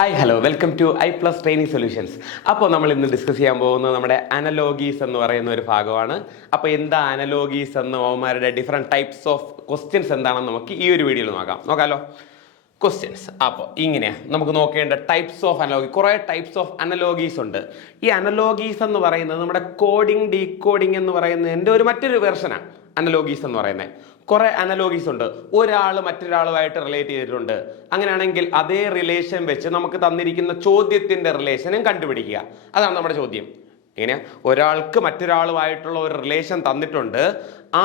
Hi hello welcome to I Plus Training Solutions. അപ്പോൾ നമ്മൾ ഇന്ന് ഡിസ്കസ് ചെയ്യാൻ പോകുന്നത് നമ്മുടെ അനലോഗീസ് എന്ന് പറയുന്ന ഒരു ഭാഗമാണ്. അപ്പോൾ എന്താ അനലോഗീസ് എന്ന് അവന്മാരുടെ ഡിഫറെൻറ്റ് ടൈപ്സ് ഓഫ് ക്വസ്റ്റ്യൻസ് എന്താണെന്ന് നമുക്ക് ഈ ഒരു വീഡിയോയിൽ നോക്കാമല്ലോ. ക്വസ്റ്റ്യൻസ് അപ്പോൾ ഇങ്ങനെയാണ് നമുക്ക് നോക്കേണ്ട ടൈപ്സ് ഓഫ് അനലോഗി. കുറേ ടൈപ്സ് ഓഫ് അനലോഗീസ് ഉണ്ട്. ഈ അനലോഗീസ് എന്ന് പറയുന്നത് നമ്മുടെ കോഡിങ് ഡീകോഡിങ് എന്ന് പറയുന്നതിൻ്റെ മറ്റൊരു വെർഷനാണ് അനലോഗീസ് എന്ന് പറയുന്നത്. കുറെ അനലോഗീസ് ഉണ്ട്. ഒരാൾ മറ്റൊരാളുമായിട്ട് റിലേറ്റ് ചെയ്തിട്ടുണ്ട്. അങ്ങനെയാണെങ്കിൽ അതേ റിലേഷൻ വെച്ച് നമുക്ക് തന്നിരിക്കുന്ന ചോദ്യത്തിന്റെ റിലേഷനും കണ്ടുപിടിക്കുക. അതാണ് നമ്മുടെ ചോദ്യം. എങ്ങനെയാ? ഒരാൾക്ക് മറ്റൊരാളുമായിട്ടുള്ള ഒരു റിലേഷൻ തന്നിട്ടുണ്ട്.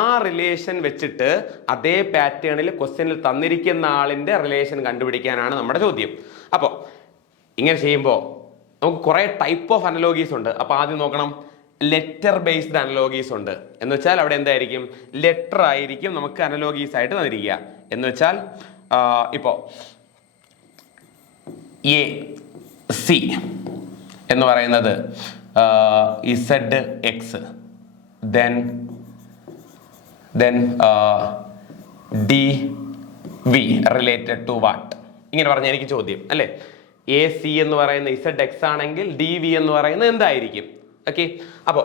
ആ റിലേഷൻ വെച്ചിട്ട് അതേ പാറ്റേണിൽ ക്വസ്റ്റ്യനിൽ തന്നിരിക്കുന്ന ആളിന്റെ റിലേഷൻ കണ്ടുപിടിക്കാനാണ് നമ്മുടെ ചോദ്യം. അപ്പോൾ ഇങ്ങനെ ചെയ്യുമ്പോൾ നമുക്ക് കുറെ ടൈപ്പ് ഓഫ് അനലോഗീസ് ഉണ്ട്. അപ്പോൾ ആദ്യം നോക്കണം, ലെറ്റർ ബേസ്ഡ് അനലോഗീസ് ഉണ്ട്. എന്ന് വെച്ചാൽ അവിടെ എന്തായിരിക്കും? ലെറ്റർ ആയിരിക്കും നമുക്ക് അനലോഗീസ് ആയിട്ട് തന്നിരിക്കുക. എന്ന് വെച്ചാൽ ഇപ്പോ എ സി എന്ന് പറയുന്നത് Z X, then D V related to what, ഇങ്ങനെ പറഞ്ഞ എനിക്ക് ചോദ്യം അല്ലേ. എ സി എന്ന് പറയുന്ന ഇസഡ് എക്സ് ആണെങ്കിൽ ഡി വി എന്ന് പറയുന്നത് എന്തായിരിക്കും? ഓക്കെ, അപ്പോൾ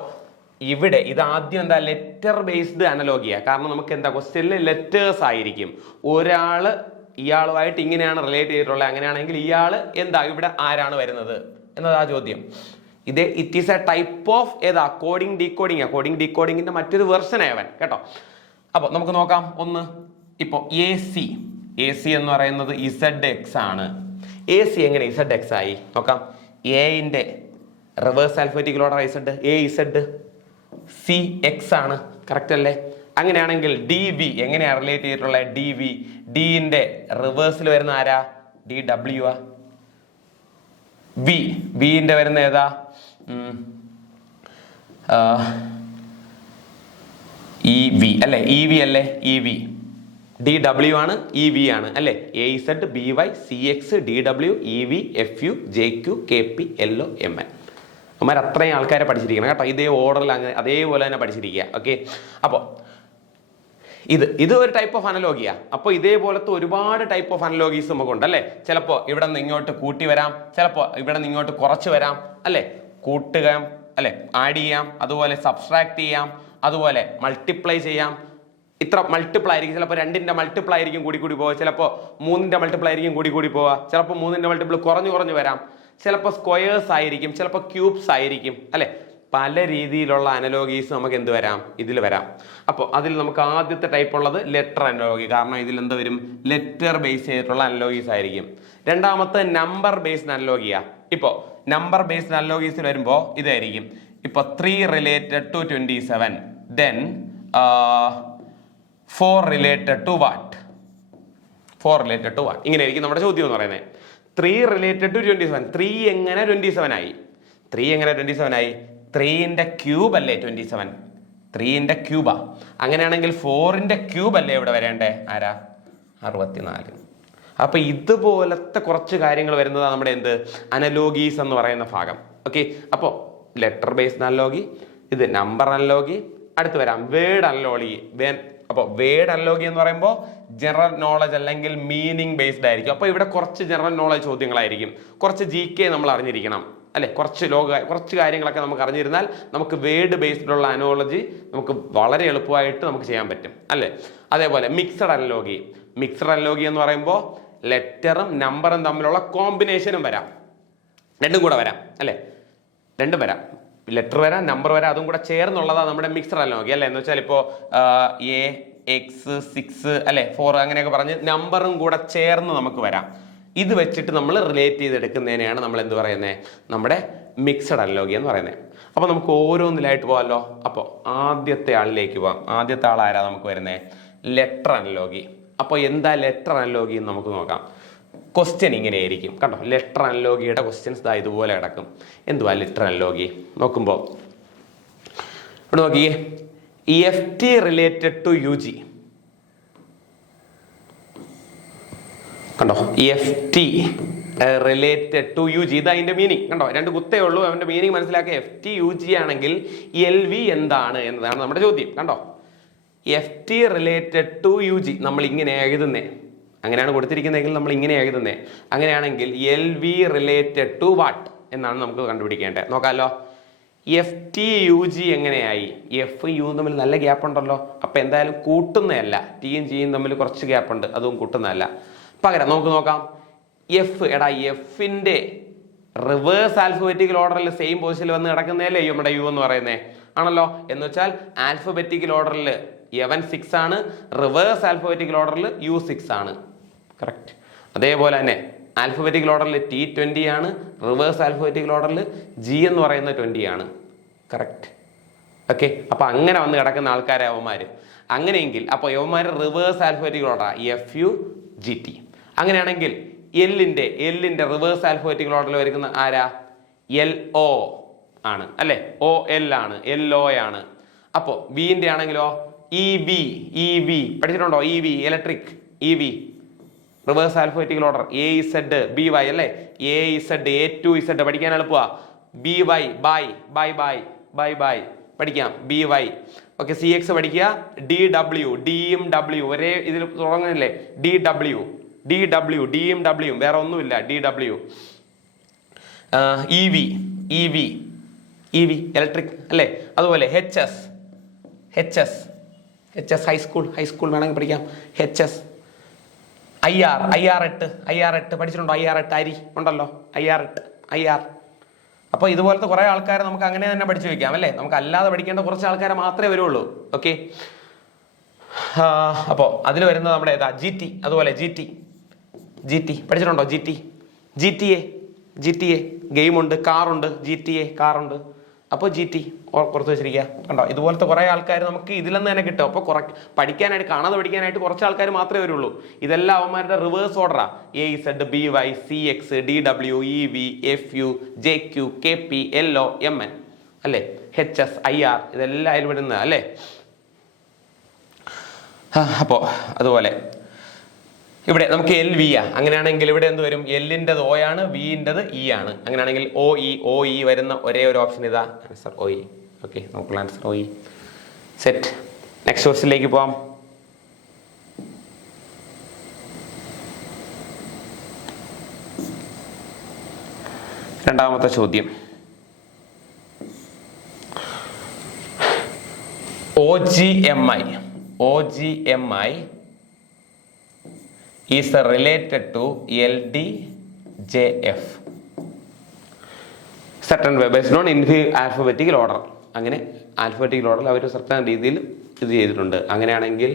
ഇവിടെ ഇത് ആദ്യം എന്താ ലെറ്റർ ബേസ്ഡ് അനലോഗിയ. കാരണം നമുക്ക് എന്താ ക്വസ്റ്റ്യനിൽ ലെറ്റേഴ്സ് ആയിരിക്കും. ഒരാള് ഇയാളുമായിട്ട് ഇങ്ങനെയാണ് റിലേറ്റ് ചെയ്തിട്ടുള്ളത്. അങ്ങനെയാണെങ്കിൽ ഇയാൾ എന്താ ഇവിടെ ആരാണ് വരുന്നത് എന്നതാ ചോദ്യം. It is a type of ഏതാ? Coding decoding. കോഡിങ് ഡീകോഡിങ്ങിന്റെ മറ്റൊരു വെർഷൻ ആയവൻ കേട്ടോ. അപ്പോൾ നമുക്ക് നോക്കാം. ഒന്ന് ഇപ്പോൾ എ സി എന്ന് പറയുന്നത് ഇസഡ് എക്സ് ആണ്. എ സി എങ്ങനെ ഇസഡ് എക്സ് ആയി നോക്കാം. എന്റെ reverse alphabetical order Z, A Z, C X ആണ്. കറക്റ്റ് അല്ലേ? അങ്ങനെയാണെങ്കിൽ ഡി വി എങ്ങനെയാണ് റിലേറ്റ് ചെയ്തിട്ടുള്ളത്? ഡി വി, ഡിന്റെ റിവേഴ്സിൽ വരുന്ന ആരാ? ഡി ഡബ്ല്യു ആ. വിന്റെ വരുന്ന ഏതാ? ഇ വി അല്ലേ? ഇ വി അല്ലേ? E V. ഡി ഡബ്ല്യു ആണ്, ഇ വി ആണ് അല്ലേ? A Z, B Y, C X, D W, E V, F U, J Q, K P, L O, M N. അവന്മാർ അത്രയും ആൾക്കാരെ പഠിച്ചിരിക്കണം കേട്ടോ. ഇതേ ഓർഡറിൽ അങ്ങനെ അതേപോലെ തന്നെ പഠിച്ചിരിക്കുക. ഓക്കെ, അപ്പോൾ ഇത് ഒരു ടൈപ്പ് ഓഫ് അനലോഗിയാ. അപ്പോൾ ഇതേപോലത്തെ ഒരുപാട് ടൈപ്പ് ഓഫ് അനലോഗീസ് നമുക്കുണ്ട് അല്ലേ. ചിലപ്പോൾ ഇവിടെ നിന്ന് ഇങ്ങോട്ട് കൂട്ടി വരാം, ചിലപ്പോൾ ഇവിടെ നിന്ന് ഇങ്ങോട്ട് കുറച്ച് വരാം അല്ലേ. കൂട്ടുക അല്ലെ, ആഡ് ചെയ്യാം, അതുപോലെ സബ്സ്ട്രാക്ട് ചെയ്യാം, അതുപോലെ മൾട്ടിപ്ലൈ ചെയ്യാം. ഇത്ര മൾട്ടിപ്ലൈ ആയിരിക്കും. ചിലപ്പോൾ 2ന്റെ മൾട്ടിപ്ലൈ ആയിരിക്കും കൂടി പോവുക, ചിലപ്പോൾ 3ന്റെ മൾട്ടിപ്ലൈ ആയിരിക്കും കൂടി പോവുക, ചിലപ്പോൾ 3ന്റെ മൾട്ടിപ്ലൈ കുറഞ്ഞു വരാം, ചിലപ്പോൾ സ്ക്വയേഴ്സ് ആയിരിക്കും, ചിലപ്പോൾ ക്യൂബ്സ് ആയിരിക്കും അല്ലെ. പല രീതിയിലുള്ള അനലോഗീസ് നമുക്ക് എന്ത് വരാം? ഇതിൽ വരാം. അപ്പോൾ അതിൽ നമുക്ക് ആദ്യത്തെ ടൈപ്പ് ഉള്ളത് ലെറ്റർ അനലോഗി. കാരണം ഇതിൽ എന്ത് വരും? ലെറ്റർ ബേസ് ചെയ്തിട്ടുള്ള അനലോഗീസ് ആയിരിക്കും. രണ്ടാമത്തെ നമ്പർ ബേസ്ഡ് അനലോഗിയാ. ഇപ്പോൾ നമ്പർ ബേസ്ഡ് അനലോഗീസിൽ വരുമ്പോൾ ഇതായിരിക്കും. ഇപ്പോൾ 3 related to 27, then 4 related to what? 4 related to what? ഇങ്ങനെ ആയിരിക്കും നമ്മുടെ ചോദ്യം എന്ന് പറയുന്നത്. 3 റിലേറ്റഡ് ടു 27. 3 എങ്ങനെ 27 ആയി? 3 എങ്ങനെ 27 ആയി? 3ന്റെ ക്യൂബ് അല്ലേ 27? 3ന്റെ ക്യൂബാ. അങ്ങനെയാണെങ്കിൽ 4ന്റെ ക്യൂബ് അല്ലേ ഇവിടെ വരേണ്ടേ? ആരാ? 64. അപ്പൊ ഇതുപോലത്തെ കുറച്ച് കാര്യങ്ങൾ വരുന്നതാണ് നമ്മുടെ എന്ത് അനലോഗീസ് എന്ന് പറയുന്ന ഭാഗം. ഓക്കെ, അപ്പോൾ ലെറ്റർ ബേസ്ഡ് അനലോഗി, ഇത് നമ്പർ അനലോഗി. അടുത്ത് വരാം വേർഡ് അനലോഗി. അപ്പോൾ വേർഡ് അനലോഗി എന്ന് പറയുമ്പോൾ ജനറൽ നോളജ് അല്ലെങ്കിൽ മീനിങ് ബേസ്ഡ് ആയിരിക്കും. അപ്പോൾ ഇവിടെ കുറച്ച് ജനറൽ നോളജ് ചോദ്യങ്ങളായിരിക്കും, കുറച്ച് GK നമ്മൾ അറിഞ്ഞിരിക്കണം അല്ലെ. കുറച്ച് കാര്യങ്ങളൊക്കെ നമുക്ക് അറിഞ്ഞിരുന്നാൽ നമുക്ക് വേർഡ് ബേസ്ഡിലുള്ള അനോളജി നമുക്ക് വളരെ എളുപ്പമായിട്ട് നമുക്ക് ചെയ്യാൻ പറ്റും അല്ലെ. അതേപോലെ മിക്സഡ് അനലോഗി. മിക്സഡ് അനലോഗി എന്ന് പറയുമ്പോൾ ലെറ്ററും നമ്പറും തമ്മിലുള്ള കോമ്പിനേഷനും വരാം, രണ്ടും കൂടെ വരാം അല്ലെ. രണ്ടും വരാം, ലെറ്റർ വരാം, നമ്പർ വരാം, അതും കൂടെ ചേർന്നുള്ളതാണ് നമ്മുടെ മിക്സഡ് അനലോഗി അല്ലെ. എന്ന് വെച്ചാൽ ഇപ്പോൾ എ എക്സ് 6 അല്ലെ 4 അങ്ങനെയൊക്കെ പറഞ്ഞ് നമ്പറും കൂടെ ചേർന്ന് നമുക്ക് വരാം. ഇത് വെച്ചിട്ട് നമ്മൾ റിലേറ്റ് ചെയ്തെടുക്കുന്നതിനെയാണ് നമ്മൾ എന്ത് പറയുന്നത്? നമ്മുടെ മിക്സഡ് അനലോഗി എന്ന് പറയുന്നത്. അപ്പോൾ നമുക്ക് ഓരോന്നിലായിട്ട് പോകാമല്ലോ. അപ്പോൾ ആദ്യത്തെ ആളിലേക്ക് പോകാം. ആദ്യത്തെ ആൾ ആരാ നമുക്ക് വരുന്നത്? Letter analogy. അപ്പോൾ എന്താ ലെറ്റർ അനലോഗി എന്ന് നമുക്ക് നോക്കാം. ക്വസ്റ്റ്യൻ ഇങ്ങനെയായിരിക്കും കണ്ടോ. ലെറ്റർ അനലോഗിയുടെ ക്വസ്റ്റ്യൻസ് ദാ ഇതുപോലെ കിടക്കും. എന്തുവാ ലെറ്റർ അനലോഗി നോക്കുമ്പോൾ ഇവിടെ നോക്കിയേ. EFT റിലേറ്റഡ് ടു UG കണ്ടോ. EFT റിലേറ്റഡ് ടു UG, ഇതാ അതിന്റെ മീനിങ് കണ്ടോ. 2 കുത്തേ ഉള്ളൂ. അവന്റെ മീനിങ് മനസ്സിലാക്കുക. FT UG ആണെങ്കിൽ LV എന്താണ് എന്നതാണ് നമ്മുടെ ചോദ്യം കണ്ടോ. FT റിലേറ്റഡ് ടു UG നമ്മൾ ഇങ്ങനെ എഴുതുന്നേ അങ്ങനെയാണ് കൊടുത്തിരിക്കുന്നതെങ്കിൽ നമ്മൾ ഇങ്ങനെ എഴുതുന്നത്. അങ്ങനെയാണെങ്കിൽ L V related to what എന്നാണ് നമുക്ക് കണ്ടുപിടിക്കേണ്ടത്. നോക്കാമല്ലോ. എഫ് ടി യു ജി എങ്ങനെയായി? എഫ് യുവും തമ്മിൽ നല്ല ഗ്യാപ്പ് ഉണ്ടല്ലോ. അപ്പം എന്തായാലും കൂട്ടുന്നതല്ല. ടിയും ജിയും തമ്മിൽ കുറച്ച് ഗ്യാപ്പ് ഉണ്ട്, അതും കൂട്ടുന്നതല്ല. പകരം നമുക്ക് നോക്കാം. എഫ് എഫിൻ്റെ റിവേഴ്സ് ആൽഫബറ്റിക്കൽ ഓർഡറിൽ സെയിം പൊസിഷനിൽ വന്ന് കിടക്കുന്നതല്ലേ നമ്മുടെ യു എന്ന് പറയുന്നത് ആണല്ലോ. എന്ന് വെച്ചാൽ ആൽഫബറ്റിക്കൽ ഓർഡറിൽ എവൻ 6 ആണ്, റിവേഴ്സ് ആൽഫബറ്റിക്കൽ ഓർഡറിൽ യു 6 ആണ്. കറക്റ്റ്. അതേപോലെ തന്നെ ആൽഫബറ്റിക്കൽ ഓർഡറിൽ ടി 20 ആണ്, റിവേഴ്സ് ആൽഫബറ്റിക്കൽ ഓർഡറിൽ ജി എന്ന് പറയുന്ന 20 ആണ്. കറക്റ്റ്. ഓക്കെ. അപ്പൊ അങ്ങനെ വന്ന് കിടക്കുന്ന ആൾക്കാരെ യവന്മാർ. അങ്ങനെയെങ്കിൽ അപ്പോൾ യവന്മാർ reverse alphabetical order F U G T. അങ്ങനെയാണെങ്കിൽ എല്ലിന്റെ റിവേഴ്സ് ആൽഫബറ്റിക്കൽ ഓർഡറിൽ വരുന്ന ആരാ? എൽ ഒ ആണ് അല്ലെ. ഒ എൽ ആണ്, എൽ ഒ ആണ്. അപ്പോൾ വിന്റെ ആണെങ്കിലോ ഇ വി പഠിച്ചിട്ടുണ്ടോ? E V electric, E V reverse alphabetical order A Z B Y അല്ലേ. A Z A to Z പഠിക്കാൻ എളുപ്പമാ. B Y bye bye bye bye bye പഠിക്കാം. B Y. Okay. C X പഠിക്കുക. D W, ഡിയും W ഒരേ ഇതിൽ തുടങ്ങുന്നില്ലേ. D W ഡിയും ഡബ്ല്യു വേറെ ഒന്നുമില്ല. D W. E V electric അല്ലേ. അതുപോലെ എച്ച് എസ് ഹൈസ്കൂൾ വേണമെങ്കിൽ പഠിക്കാം. എച്ച് എസ് ഐ ആർ 8 പഠിച്ചിട്ടുണ്ടോ? IR 8 അരി ഉണ്ടല്ലോ. IR. അപ്പോൾ ഇതുപോലത്തെ കുറേ ആൾക്കാരെ നമുക്ക് അങ്ങനെ തന്നെ പഠിച്ചു വയ്ക്കാം അല്ലേ. നമുക്ക് അല്ലാതെ പഠിക്കേണ്ട കുറച്ച് ആൾക്കാരെ മാത്രമേ വരുള്ളൂ. ഓക്കെ. അപ്പോൾ അതിൽ വരുന്നത് നമ്മുടെ ഏതാ? G T. അതുപോലെ ജി ടി പഠിച്ചിട്ടുണ്ടോ? ജി ടി എ ഗെയിമുണ്ട്, കാറുണ്ട്. കാറുണ്ട്. അപ്പോൾ ജി ടി പുറത്ത് വെച്ചിരിക്കുക. കണ്ടോ? ഇതുപോലത്തെ കുറേ ആൾക്കാർ നമുക്ക് ഇതിൽ നിന്ന് തന്നെ കിട്ടും. അപ്പോൾ പഠിക്കാനായിട്ട്, കാണാതെ പഠിക്കാനായിട്ട് കുറച്ച് ആൾക്കാർ മാത്രമേ വരുള്ളൂ. ഇതെല്ലാം അവന്മാരുടെ റിവേഴ്സ് ഓർഡറാ. A Z B Y C X D W E V F U J Q K P L O M N അല്ലേ. എച്ച് എസ് IR ഇതെല്ലാം അതിൽ വിടുന്നത് അല്ലേ. അപ്പോൾ അതുപോലെ ഇവിടെ നമുക്ക് എൽ വി ആ. അങ്ങനെയാണെങ്കിൽ ഇവിടെ എന്ത് വരും? എല്ലിൻ്റെത് O ആണ്, വിൻ്റെത് E ആണ്. അങ്ങനെയാണെങ്കിൽ ഒ ഇ വരുന്ന ഒരേ ഒരു ഓപ്ഷൻ ഇതാ. Answer OE. ഓക്കെ. നമുക്കുള്ള ആൻസർ OE. സെറ്റ്. നെക്സ്റ്റ് ക്വസ്റ്റ്യനിലേക്ക് പോവാം. രണ്ടാമത്തെ ചോദ്യം. OGMI is related to LDJF. Certain way based on alphabetical order. അങ്ങനെ ആൽഫബറ്റിക്കൽ ഓർഡറിൽ അവർ സർട്ടൻ രീതിയിൽ ഇത് ചെയ്തിട്ടുണ്ട്. അങ്ങനെയാണെങ്കിൽ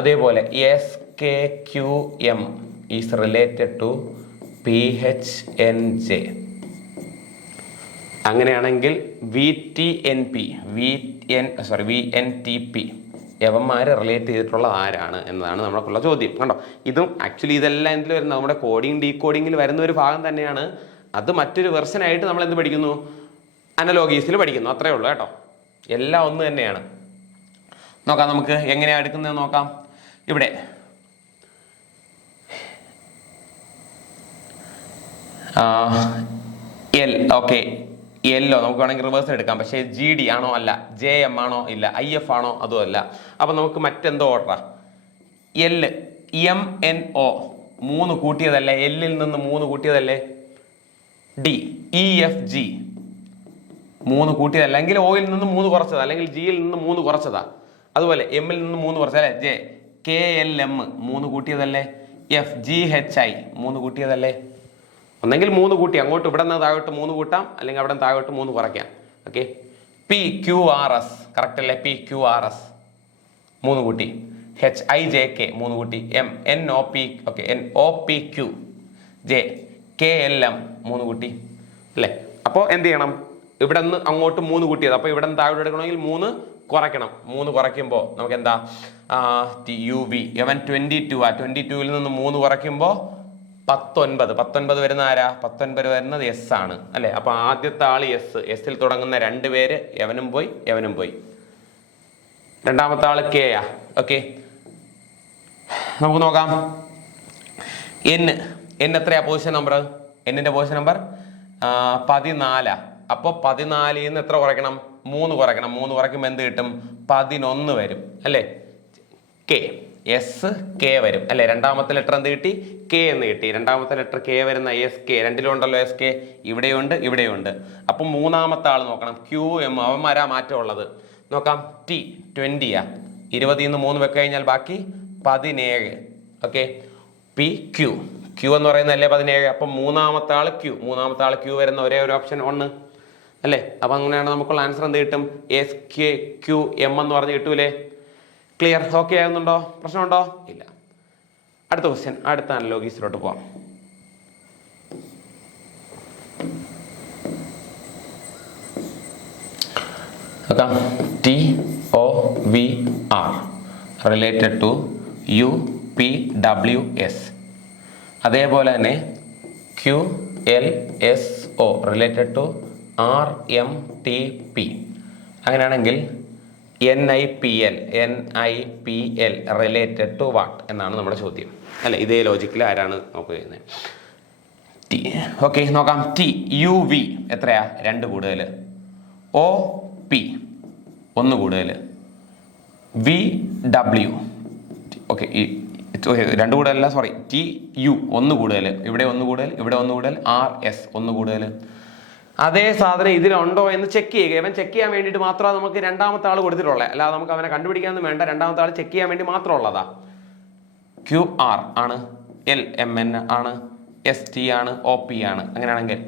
അതേപോലെ SKQM is related to PHNJ. അങ്ങനെയാണെങ്കിൽ VNTP യവന്മാരെ റിലേറ്റ് ചെയ്തിട്ടുള്ള ആരാണ് എന്നതാണ് നമുക്കുള്ള ചോദ്യം. കണ്ടോ? ഇതും ആക്ച്വലി ഇതെല്ലാം എന്തിൽ വരുന്നത്? നമ്മുടെ കോഡിങ് ഡീകോഡിങ്ങിൽ വരുന്ന ഒരു ഭാഗം തന്നെയാണ്. അത് മറ്റൊരു വെർഷനായിട്ട് നമ്മൾ എന്ത് പഠിക്കുന്നു? അനലോഗീസിൽ പഠിക്കുന്നു. അത്രേ ഉള്ളൂ കേട്ടോ. എല്ലാം ഒന്ന് തന്നെയാണ്. നോക്കാം നമുക്ക് എങ്ങനെയാണ് എടുക്കുന്നത് നോക്കാം. ഇവിടെ എൽ. ഓക്കെ. എല്ലോ നമുക്ക് വേണമെങ്കിൽ റിവേഴ്സ് എടുക്കാം. പക്ഷേ GD ആണോ? അല്ല. JM ആണോ? ഇല്ല. IF ആണോ? അതും അല്ല. അപ്പം നമുക്ക് മറ്റെന്തോ ഓർഡറാ. LMNO 3 കൂട്ടിയതല്ലേ? എല്ലിൽ നിന്ന് 3 കൂട്ടിയതല്ലേ? DEFG 3 കൂട്ടിയതല്ല. അല്ലെങ്കിൽ Oയിൽ നിന്ന് 3 കുറച്ചതാ, അല്ലെങ്കിൽ Gയിൽ നിന്ന് 3 കുറച്ചതാ. അതുപോലെ Mൽ നിന്ന് 3 കുറച്ചല്ലേ? KLM 3 കൂട്ടിയതല്ലേ? FGHI 3 കൂട്ടിയതല്ലേ? ഒന്നെങ്കിൽ 3 കൂട്ടി അങ്ങോട്ട് ഇവിടെ നിന്ന് താഴോട്ട് 3 കൂട്ടാം, അല്ലെങ്കിൽ അവിടെ നിന്ന് താഴോട്ട് 3 കുറയ്ക്കാം. ഓക്കെ. PQRS കറക്റ്റ് അല്ലേ? PQRS 3 കൂട്ടി. HIJK 3 കൂട്ടി. NOP ഓക്കെ NOPQ KLM 3 കൂട്ടി അല്ലേ? അപ്പോൾ എന്ത് ചെയ്യണം? ഇവിടെ നിന്ന് അങ്ങോട്ട് 3 കൂട്ടിയത്. അപ്പോൾ ഇവിടെ നിന്ന് താഴോട്ട് എടുക്കണമെങ്കിൽ 3 കുറയ്ക്കണം. 3 കുറയ്ക്കുമ്പോൾ നമുക്ക് എന്താ? UV 22 ആ. 22ൽ നിന്ന് 3 കുറയ്ക്കുമ്പോൾ 19 വരുന്ന ആരാ? 19 വരുന്നത് S ആണ് അല്ലെ. അപ്പൊ ആദ്യത്തെ ആള് എസിൽ തുടങ്ങുന്ന 2 പേര് എവനും പോയി. രണ്ടാമത്തെ ആള് K ആ. ഓക്കെ. നമുക്ക് നോക്കാം. N എത്രയാ പൊസിഷൻ നമ്പർ? എന്നിന്റെ പൊസിഷൻ നമ്പർ 14. അപ്പൊ 14ൽ നിന്ന് എത്ര കുറയ്ക്കണം? 3 കുറയ്ക്കണം. 3 കുറയ്ക്കുമ്പോൾ എന്ത് കിട്ടും? 11 വരും അല്ലേ? K എസ് കെ വരും അല്ലേ. രണ്ടാമത്തെ ലെറ്റർ എന്ത് കിട്ടി? കെ എന്ന് കിട്ടി. രണ്ടാമത്തെ ലെറ്റർ കെ വരുന്ന എസ് കെ, രണ്ടിലും ഉണ്ടല്ലോ എസ് കെ, ഇവിടെയുണ്ട് ഇവിടെയുണ്ട്. അപ്പം മൂന്നാമത്തെ ആൾ നോക്കണം, ക്യൂ എം, അവന്മാരാ മാറ്റമുള്ളത്. നോക്കാം, ടി 20 20 നിന്ന് 3 വെച്ച് കഴിഞ്ഞാൽ ബാക്കി 17. ഓക്കെ, പി ക്യൂ, ക്യൂ എന്ന് പറയുന്നതല്ലേ 17. അപ്പം മൂന്നാമത്തെ ആൾ ക്യൂ വരുന്ന ഒരേ ഒരു ഓപ്ഷൻ 1 അല്ലേ. അപ്പം അങ്ങനെയാണ് നമുക്കുള്ള ആൻസർ എന്ത് കിട്ടും? എസ് കെ ക്യൂ എം എന്ന് പറഞ്ഞ് കിട്ടൂലേ. ക്ലിയർ? ഓക്കെ ആകുന്നുണ്ടോ? പ്രശ്നമുണ്ടോ? ഇല്ല. അടുത്ത ക്വസ്റ്റ്യൻ, അടുത്ത അനലോഗീസിലോട്ട് പോവാം. നോക്കാം, T O V R related to U P W S. അതേപോലെ തന്നെ Q L S O related to R M T P. അങ്ങനെയാണെങ്കിൽ NIPL റിലേറ്റഡ് ടു വാട്ട് എന്നാണ് നമ്മുടെ ചോദ്യം അല്ലെ. ഇതേ ലോജിക്കിൽ ആരാണ് നമുക്ക് ചെയ്യുന്നത്? ടി. ഓക്കെ, നോക്കാം. ടി യു വി എത്രയാ? 2 കൂടുതൽ. ഒ പി 1 കൂടുതൽ. വി ഡബ്ല്യു ഓക്കെ 2 കൂടുതലല്ല, സോറി, ടി യു 1 കൂടുതൽ, ഇവിടെ 1 കൂടുതൽ, ഇവിടെ 1 കൂടുതൽ, ആർ എസ് 1 കൂടുതൽ. അതേ സാധനം ഇതിലുണ്ടോ എന്ന് ചെക്ക് ചെയ്യുക. ഇവൻ ചെക്ക് ചെയ്യാൻ വേണ്ടിയിട്ട് മാത്രമാണ് നമുക്ക് രണ്ടാമത്തെ ആൾ കൊടുത്തിട്ടുള്ളത്, അല്ലാതെ നമുക്ക് അവനെ കണ്ടുപിടിക്കാനൊന്നും വേണ്ട. രണ്ടാമത്തെ ആൾ ചെക്ക് ചെയ്യാൻ വേണ്ടി മാത്രമുള്ളതാ. ക്യു ആർ ആണ്, എൽ എം എൻ ആണ്, എസ് ടി ആണ്, ഒ പി ആണ്. അങ്ങനെയാണെങ്കിൽ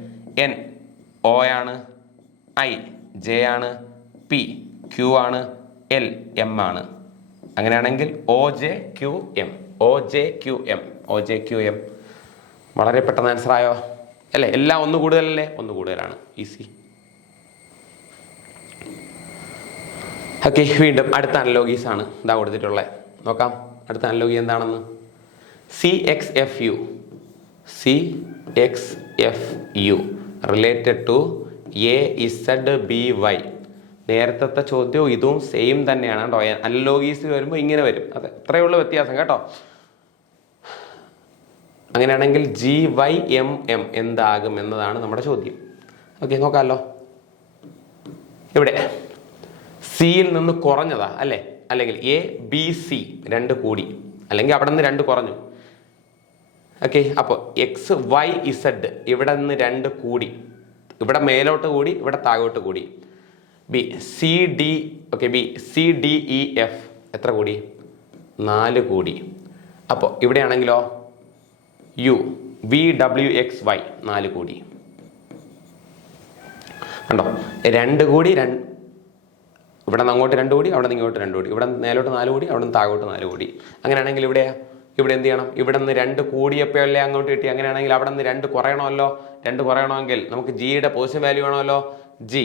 എൻ ഒ ആണ്, ഐ ജെ ആണ്, പി ക്യു ആണ്, എൽ എം ആണ്. അങ്ങനെയാണെങ്കിൽ O J Q M, O J Q M, O J Q M. വളരെ പെട്ടെന്ന് ആൻസർ ആയോ അല്ലേ? എല്ലാം 1 കൂടുതലല്ലേ? 1 കൂടുതലാണ്. ഈസി. ഓക്കെ, വീണ്ടും അടുത്ത അനലോഗീസ് ആണ് ഇതാ കൊടുത്തിട്ടുള്ളത്. നോക്കാം അടുത്ത അനലോഗി എന്താണെന്ന്. CXFU related to AZBY. നേരത്തെ ചോദ്യവും ഇതും സെയിം തന്നെയാണ് കേട്ടോ. അനലോഗീസിൽ വരുമ്പോൾ ഇങ്ങനെ വരും. അത് അത്രയേ ഉള്ളൂ വ്യത്യാസം കേട്ടോ. അങ്ങനെയാണെങ്കിൽ GYMM എന്താകും എന്നതാണ് നമ്മുടെ ചോദ്യം. ഓക്കെ, നോക്കാമല്ലോ. ഇവിടെ സിയിൽ നിന്ന് കുറഞ്ഞതാ അല്ലേ, അല്ലെങ്കിൽ ABC 2 കൂടി, അല്ലെങ്കിൽ അവിടെ നിന്ന് 2 കുറഞ്ഞു. ഓക്കെ, അപ്പോൾ XYZ ഇവിടെ നിന്ന് 2 കൂടി, ഇവിടെ മേലോട്ട് കൂടി, ഇവിടെ താഴോട്ട് കൂടി. BCDEF എത്ര കൂടി? 4 കൂടി. അപ്പോൾ ഇവിടെയാണെങ്കിലോ VWXY 4 കൂടി. കണ്ടോ, 2 കൂടി, ഇവിടെ നിന്ന് അങ്ങോട്ട് 2 കൂടി, അവിടെ നിന്ന് ഇങ്ങോട്ട് 2 കൂടി, ഇവിടെ മേലോട്ട് 4 കൂടി, അവിടെ നിന്ന് താഴോട്ട് 4 കൂടി. അങ്ങനെയാണെങ്കിൽ ഇവിടെ എന്ത് ചെയ്യണം? ഇവിടെ നിന്ന് 2 കൂടിയപ്പോഴല്ലേ അങ്ങോട്ട് കിട്ടി. അങ്ങനെയാണെങ്കിൽ അവിടെ നിന്ന് 2 കുറയണമല്ലോ. 2 കുറയണമെങ്കിൽ നമുക്ക് ജിയുടെ പോസിറ്റീവ് വാല്യൂ വേണമല്ലോ. ജി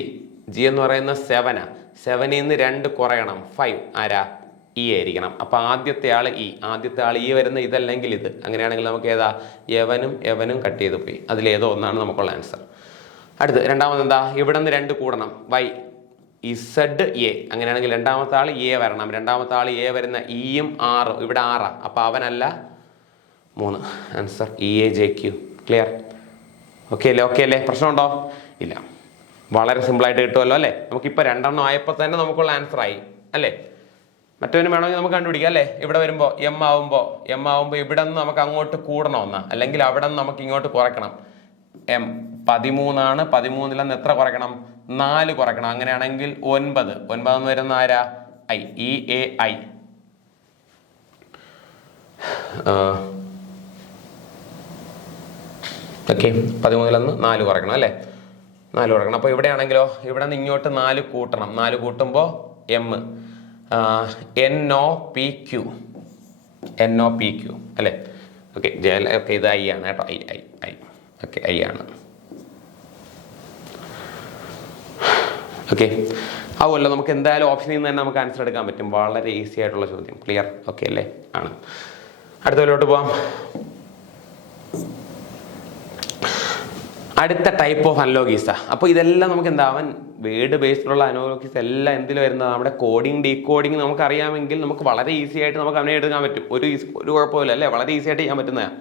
എന്ന് പറയുന്ന 7. 7ൽ നിന്ന് 2 കുറയണം, 5. ആരാ? ഇ ആയിരിക്കണം. അപ്പൊ ആദ്യത്തെ ആൾ ഇ വരുന്ന ഇതല്ലെങ്കിൽ ഇത്. അങ്ങനെയാണെങ്കിൽ നമുക്ക് ഏതാ? എവനും കട്ട് ചെയ്ത് പോയി. അതിലേതോ ഒന്നാണ് നമുക്കുള്ള ആൻസർ. അടുത്ത് രണ്ടാമത് എന്താ? ഇവിടെ നിന്ന് 2 കൂടണം, YZA. അങ്ങനെയാണെങ്കിൽ രണ്ടാമത്തെ ആൾ എ വരണം. രണ്ടാമത്തെ ആൾ എ വരുന്ന ഇയും 6, ഇവിടെ 6. അപ്പൊ അവനല്ല 3. Answer EAJQ. ക്ലിയർ? ഓക്കെ അല്ലേ? പ്രശ്നമുണ്ടോ? ഇല്ല. വളരെ സിമ്പിളായിട്ട് കിട്ടുമല്ലോ അല്ലേ? നമുക്കിപ്പോൾ 2 ആയപ്പോൾ തന്നെ നമുക്കുള്ള ആൻസർ ആയി അല്ലേ? മറ്റവന് വേണമെങ്കിൽ നമുക്ക് കണ്ടുപിടിക്കാം അല്ലേ? ഇവിടെ വരുമ്പോൾ എം ആവുമ്പോൾ ഇവിടെ നിന്ന് നമുക്ക് അങ്ങോട്ട് കൂടണമെന്നാ, അല്ലെങ്കിൽ അവിടെ നിന്ന് നമുക്ക് ഇങ്ങോട്ട് കുറയ്ക്കണം. M 13 ആണ്. 13ൽ നിന്ന് എത്ര കുറയ്ക്കണം? 4 കുറയ്ക്കണം. അങ്ങനെയാണെങ്കിൽ 9 എന്ന് വരുന്ന ആരാ? EAI. ഓക്കെ, 13ൽ നിന്ന് 4 കുറയ്ക്കണം അല്ലേ? 4 കുറയ്ക്കണം. അപ്പോൾ ഇവിടെയാണെങ്കിലോ ഇവിടെ നിന്ന് ഇങ്ങോട്ട് 4 കൂട്ടണം. 4 കൂട്ടുമ്പോൾ M NOPQ അല്ലേ? ഓക്കെ, ഓക്കെ, ഇത് I ആണ് കേട്ടോ. I ഓക്കെ, I ആണ്. ഓക്കെ, അതുമല്ലോ നമുക്ക് എന്തായാലും ഓപ്ഷനിൽ നിന്ന് തന്നെ നമുക്ക് ആൻസർ എടുക്കാൻ പറ്റും. വളരെ ഈസി ആയിട്ടുള്ള ചോദ്യം. ക്ലിയർ? ഓക്കെ അല്ലേ? ആണ്. അടുത്തതിലോട്ട് പോവാം. അടുത്ത ടൈപ്പ് ഓഫ് അനലോഗീസാ. അപ്പോൾ ഇതെല്ലാം നമുക്ക് എന്താവാൻ വേർഡ് ബേസ്ഡിലുള്ള അനലോഗീസ് എല്ലാം എന്തിൽ വരുന്നത്? നമ്മുടെ കോഡിങ് ഡീകോഡിങ് നമുക്ക് അറിയാമെങ്കിൽ നമുക്ക് വളരെ ഈസി ആയിട്ട് നമുക്ക് അവനെ എടുക്കാൻ പറ്റും. ഒരു കുഴപ്പമില്ല അല്ലേ? വളരെ ഈസി ആയിട്ട് ചെയ്യാൻ പറ്റുന്നതാണ്.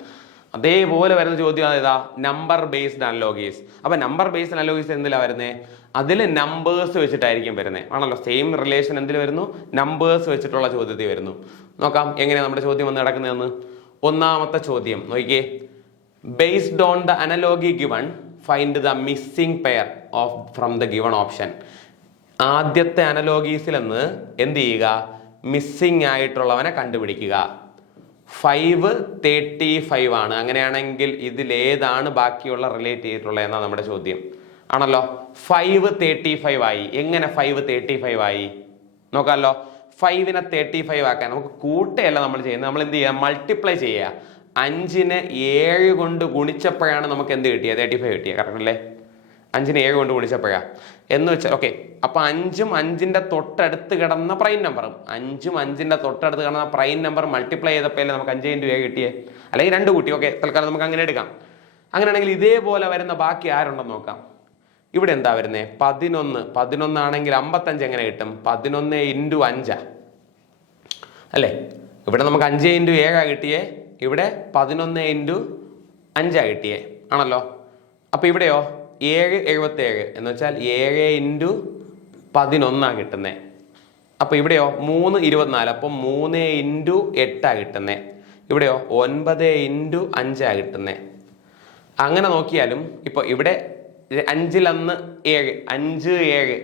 അതേപോലെ വരുന്ന ചോദ്യം ഏതാ? Number based അനലോഗീസ്. അപ്പൊ നമ്പർ ബേസ്ഡ് അനലോഗീസ് എന്തിലാ വരുന്നത്? അതിൽ നമ്പേഴ്സ് വെച്ചിട്ടായിരിക്കും വരുന്നത് ആണല്ലോ. സെയിം റിലേഷൻ എന്തിൽ വരുന്നു? നമ്പേഴ്സ് വെച്ചിട്ടുള്ള ചോദ്യത്തിൽ വരുന്നു. നോക്കാം എങ്ങനെയാണ് നമ്മുടെ ചോദ്യം വന്ന് കിടക്കുന്നതെന്ന്. ഒന്നാമത്തെ ചോദ്യം നോക്കിയേ. Based on the analogy given find the missing pair off from the given option. ആദ്യത്തെ അനലോഗീസിൽ നിന്ന് എന്ത് ചെയ്യുക? മിസ്സിംഗ് ആയിട്ടുള്ളവനെ കണ്ടുപിടിക്കുക. 5 35 ആണ്. അങ്ങനെയാണെങ്കിൽ ഇതിലേതാണ് ബാക്കിയുള്ള റിലേറ്റ് ചെയ്തിട്ടുള്ളത് എന്നാണ് നമ്മുടെ ചോദ്യം ആണല്ലോ. 5 35 ആയി. എങ്ങനെ 5 35 ആയി നോക്കാമല്ലോ. 5നെ 35 ആക്കാൻ നമുക്ക് കൂട്ടുകയല്ല നമ്മൾ ചെയ്യുന്നത്, നമ്മൾ എന്ത് ചെയ്യുക? മൾട്ടിപ്ലൈ ചെയ്യുക. 5നെ 7 കൊണ്ട് ഗുണിച്ചപ്പോഴാണ് നമുക്ക് എന്ത് കിട്ടിയത്? 35 കിട്ടിയത്. കറക്റ്റ് അല്ലേ? 5നെ 7 കൊണ്ട് ഗുണിച്ചപ്പോഴാ എന്ന് വെച്ചാൽ ഓക്കെ. അപ്പൊ 5ഉം 5ന്റെ തൊട്ടടുത്ത് കിടന്ന പ്രൈം നമ്പറും 5ഉം 5ന്റെ തൊട്ടടുത്ത് കിടന്ന പ്രൈം നമ്പർ മൾട്ടിപ്ലൈ ചെയ്തപ്പോഴല്ലേ നമുക്ക് 5 × 7 കിട്ടിയേ, അല്ലെങ്കിൽ 2 കൂട്ടി. ഓക്കെ, തൽക്കാലം നമുക്ക് അങ്ങനെ എടുക്കാം. അങ്ങനെയാണെങ്കിൽ ഇതേപോലെ വരുന്ന ബാക്കി ആരുണ്ടെന്ന് നോക്കാം. ഇവിടെ എന്താ വരുന്നത്? 11. 11 ആണെങ്കിൽ 55 എങ്ങനെ കിട്ടും? 11 × 5 അല്ലേ? ഇവിടെ നമുക്ക് 5 × 7 കിട്ടിയേ, ഇവിടെ 11 × 5 കിട്ടിയേ ആണല്ലോ. അപ്പൊ ഇവിടെയോ 7 77 എന്ന് വെച്ചാൽ 7 × 11 കിട്ടുന്നേ. അപ്പൊ ഇവിടെയോ 3 24, അപ്പം 3 × 8 കിട്ടുന്നേ. ഇവിടെയോ 9 × 5 കിട്ടുന്നേ. അങ്ങനെ നോക്കിയാലും ഇപ്പൊ ഇവിടെ 5 ൽ 7 5 7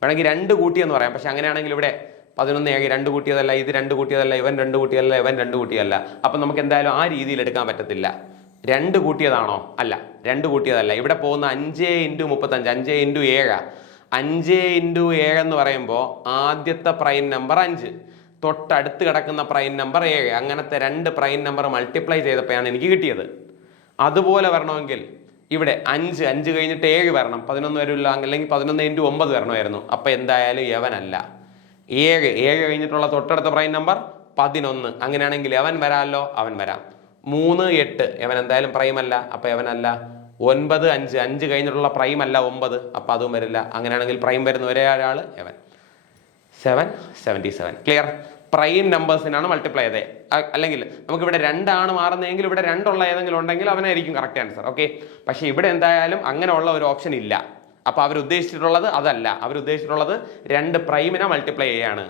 വേണമെങ്കിൽ 2 കൂട്ടിയെന്ന് പറയാം. പക്ഷെ അങ്ങനെയാണെങ്കിൽ ഇവിടെ 11 7 2 കൂട്ടിയതല്ല, ഇത് 2 കൂട്ടിയതല്ല, ഇവൻ 2 കൂട്ടിയതല്ല, ഇവൻ 2 കൂട്ടിയതല്ല. അപ്പൊ നമുക്ക് എന്തായാലും ആ രീതിയിൽ എടുക്കാൻ പറ്റത്തില്ല. 2 കൂട്ടിയതാണോ? അല്ല, 2 കൂട്ടിയതല്ല. ഇവിടെ പോകുന്ന 5 × 35 5 × 7 5 × 7 എന്ന് പറയുമ്പോൾ ആദ്യത്തെ പ്രൈം നമ്പർ 5, തൊട്ടടുത്ത് കിടക്കുന്ന പ്രൈം നമ്പർ 7. അങ്ങനത്തെ 2 പ്രൈം നമ്പർ മൾട്ടിപ്ലൈ ചെയ്തപ്പോഴാണ് എനിക്ക് കിട്ടിയത്. അതുപോലെ വരണമെങ്കിൽ ഇവിടെ 5 കഴിഞ്ഞിട്ട് 7 വരണം, 11 വരില്ല, അല്ലെങ്കിൽ 11 × 9 വരണമായിരുന്നു. അപ്പൊ എന്തായാലും യവനല്ല. 7 കഴിഞ്ഞിട്ടുള്ള തൊട്ടടുത്ത പ്രൈം നമ്പർ 11. അങ്ങനെയാണെങ്കിൽ യവൻ വരാമല്ലോ, അവൻ വരാം. 3 8 യവൻ എന്തായാലും പ്രൈം അല്ല, അപ്പൊ യവനല്ല. 9 5 5 കഴിഞ്ഞിട്ടുള്ള പ്രൈം അല്ല 9, അപ്പൊ അതും വരില്ല. അങ്ങനെയാണെങ്കിൽ പ്രൈം വരുന്ന ഒരേ ആള് യവൻ. 7 77. ക്ലിയർ? പ്രൈം നമ്പേഴ്സിനാണ് മൾട്ടിപ്ലൈ ചെയ്തത്. അല്ലെങ്കിൽ നമുക്കിവിടെ 2 ആണ് മാറുന്നതെങ്കിൽ ഇവിടെ 2 ഉള്ള ഏതെങ്കിലും ഉണ്ടെങ്കിൽ അവനായിരിക്കും കറക്റ്റ് ആൻസർ. ഓക്കെ, പക്ഷെ ഇവിടെ എന്തായാലും അങ്ങനെയുള്ള ഒരു ഓപ്ഷൻ ഇല്ല. അപ്പൊ അവരുദ്ദേശിച്ചിട്ടുള്ളത് അതല്ല. അവരുദ്ദേശിച്ചിട്ടുള്ളത് 2 പ്രൈമിനെ മൾട്ടിപ്ലൈ ചെയ്യാണ്.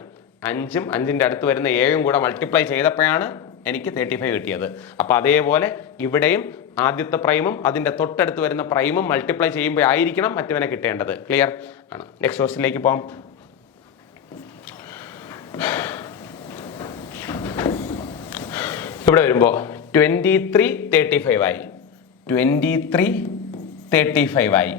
5ഉം 5ന്റെ അടുത്ത് വരുന്ന 7ഉം കൂടെ മൾട്ടിപ്ലൈ ചെയ്തപ്പോഴാണ് എനിക്ക് 35 കിട്ടിയത്. അപ്പൊ അതേപോലെ ഇവിടെയും ആദ്യത്തെ പ്രൈമും അതിന്റെ തൊട്ടടുത്ത് വരുന്ന പ്രൈമും മൾട്ടിപ്ലൈ ചെയ്യുമ്പോൾ ആയിരിക്കണം മറ്റവനെ കിട്ടേണ്ടത്. ക്ലിയർ ആണ്? നെക്സ്റ്റ് ക്വസ്റ്റ്യനിലേക്ക് പോകാം. ഇവിടെ വരുമ്പോൾ 23 35 ആയി. 23 35 ആയി.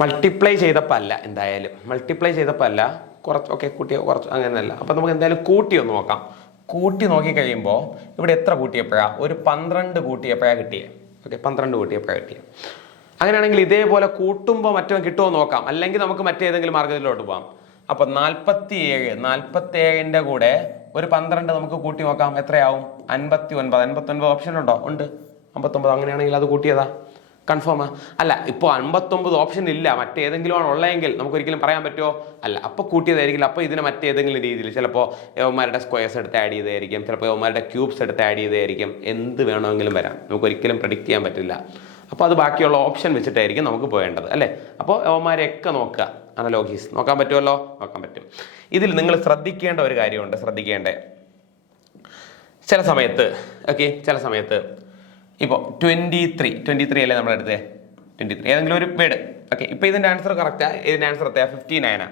മൾട്ടിപ്ലൈ ചെയ്തപ്പോൾ അല്ല, എന്തായാലും മൾട്ടിപ്ലൈ ചെയ്തപ്പോൾ അല്ല, കുറച്ച് ഓക്കെ കൂട്ടിയോ കുറച്ച് അങ്ങനെയല്ല. അപ്പം നമുക്ക് എന്തായാലും കൂട്ടി ഒന്ന് നോക്കാം. കൂട്ടി നോക്കിക്കഴിയുമ്പോൾ ഇവിടെ എത്ര കൂട്ടിയപ്പോഴാണ്? ഒരു 12 കൂട്ടിയപ്പോഴാണ് കിട്ടിയത്. ഓക്കെ, 12 കൂട്ടിയപ്പോഴാണ് കിട്ടിയത്. അങ്ങനെയാണെങ്കിൽ ഇതേപോലെ കൂട്ടുമ്പോൾ മറ്റോ കിട്ടുമോ നോക്കാം, അല്ലെങ്കിൽ നമുക്ക് മറ്റേതെങ്കിലും മാർഗത്തിലോട്ട് പോകാം. അപ്പൊ 47 47ന്റെ കൂടെ ഒരു 12 നമുക്ക് കൂട്ടി നോക്കാം. എത്രയാവും? 59. 59 ഓപ്ഷൻ ഉണ്ടോ? ഉണ്ട്, 59. അങ്ങനെയാണെങ്കിൽ അത് കൂട്ടിയതാ, കൺഫേം അല്ല. ഇപ്പോൾ 59 ഓപ്ഷൻ ഇല്ല, മറ്റേതെങ്കിലും ആണ് ഉള്ളതെങ്കിൽ നമുക്ക് ഒരിക്കലും പറയാൻ പറ്റുമോ? അല്ല, അപ്പൊ കൂട്ടിയതായിരിക്കില്ല. അപ്പൊ ഇതിനെ മറ്റേതെങ്കിലും രീതിയിൽ ചിലപ്പോൾ യവന്മാരുടെ സ്ക്വയർസ് എടുത്ത് ആഡ് ചെയ്തായിരിക്കും, ചിലപ്പോൾ യവന്മാരുടെ ക്യൂബ്സ് എടുത്ത് ആഡ് ചെയ്തായിരിക്കും. എന്ത് വേണമെങ്കിലും വരാം, നമുക്ക് ഒരിക്കലും പ്രെഡിക്റ്റ് ചെയ്യാൻ പറ്റില്ല. അപ്പോൾ അത് ബാക്കിയുള്ള ഓപ്ഷൻ വെച്ചിട്ടായിരിക്കും നമുക്ക് പോകേണ്ടത് അല്ലേ. അപ്പോൾ യവന്മാരെയൊക്കെ നോക്കുക, അനലോഗീസ് നോക്കാൻ പറ്റുമല്ലോ, നോക്കാൻ പറ്റും. ഇതിൽ നിങ്ങൾ ശ്രദ്ധിക്കേണ്ട ഒരു കാര്യമുണ്ട്, ചില സമയത്ത് ഓക്കെ, ചില സമയത്ത് ഇപ്പോൾ 23 അല്ലേ നമ്മളെടുത്തേ, 23 ഏതെങ്കിലും ഒരു വേർഡ്. ഓക്കെ, ഇപ്പോൾ ഇതിൻ്റെ ആൻസർ കറക്റ്റാ, ഇതിൻ്റെ ആൻസർ എത്രയാ? 59.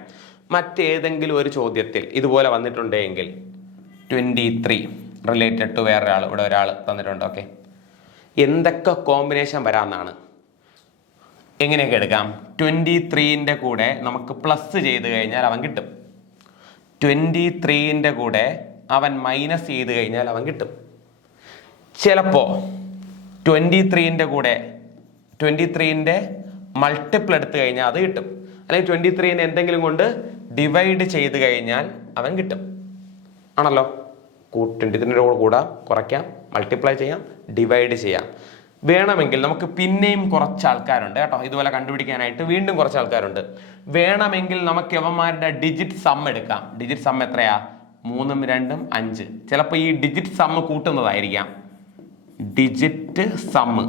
മറ്റേതെങ്കിലും ഒരു ചോദ്യത്തിൽ ഇതുപോലെ വന്നിട്ടുണ്ടെങ്കിൽ 23 റിലേറ്റഡ് ടു വേറൊരാൾ, ഇവിടെ ഒരാൾ തന്നിട്ടുണ്ട്. ഓക്കെ, എന്തൊക്കെ കോമ്പിനേഷൻ വരാമെന്നാണ്. എങ്ങനെയൊക്കെ എടുക്കാം? 23ന്റെ കൂടെ നമുക്ക് പ്ലസ് ചെയ്ത് കഴിഞ്ഞാൽ അവൻ കിട്ടും. 23ന്റെ കൂടെ അവൻ മൈനസ് ചെയ്ത് കഴിഞ്ഞാൽ അവൻ കിട്ടും. ചിലപ്പോൾ 23ന്റെ കൂടെ 23ന്റെ മൾട്ടിപ്പിൾ എടുത്തു കഴിഞ്ഞാൽ അത് കിട്ടും. അല്ലെങ്കിൽ 23നെ എന്തെങ്കിലും കൊണ്ട് ഡിവൈഡ് ചെയ്ത് കഴിഞ്ഞാൽ അവൻ കിട്ടും ആണല്ലോ. 23ന്റെ കൂടെ കൂടാം, കുറയ്ക്കാം, മൾട്ടിപ്ലൈ ചെയ്യാം, ഡിവൈഡ് ചെയ്യാം. വേണമെങ്കിൽ നമുക്ക് പിന്നെയും കുറച്ച് ആൾക്കാരുണ്ട് കേട്ടോ, ഇതുപോലെ കണ്ടുപിടിക്കാനായിട്ട് വീണ്ടും കുറച്ച് ആൾക്കാരുണ്ട്. വേണമെങ്കിൽ നമുക്ക് യവന്മാരുടെ ഡിജിറ്റ് സം എടുക്കാം. ഡിജിറ്റ് സം എത്രയാ? 3 2 5. ചിലപ്പോൾ ഈ ഡിജിറ്റ് സം കൂട്ടുന്നതായിരിക്കാം. Digit sum.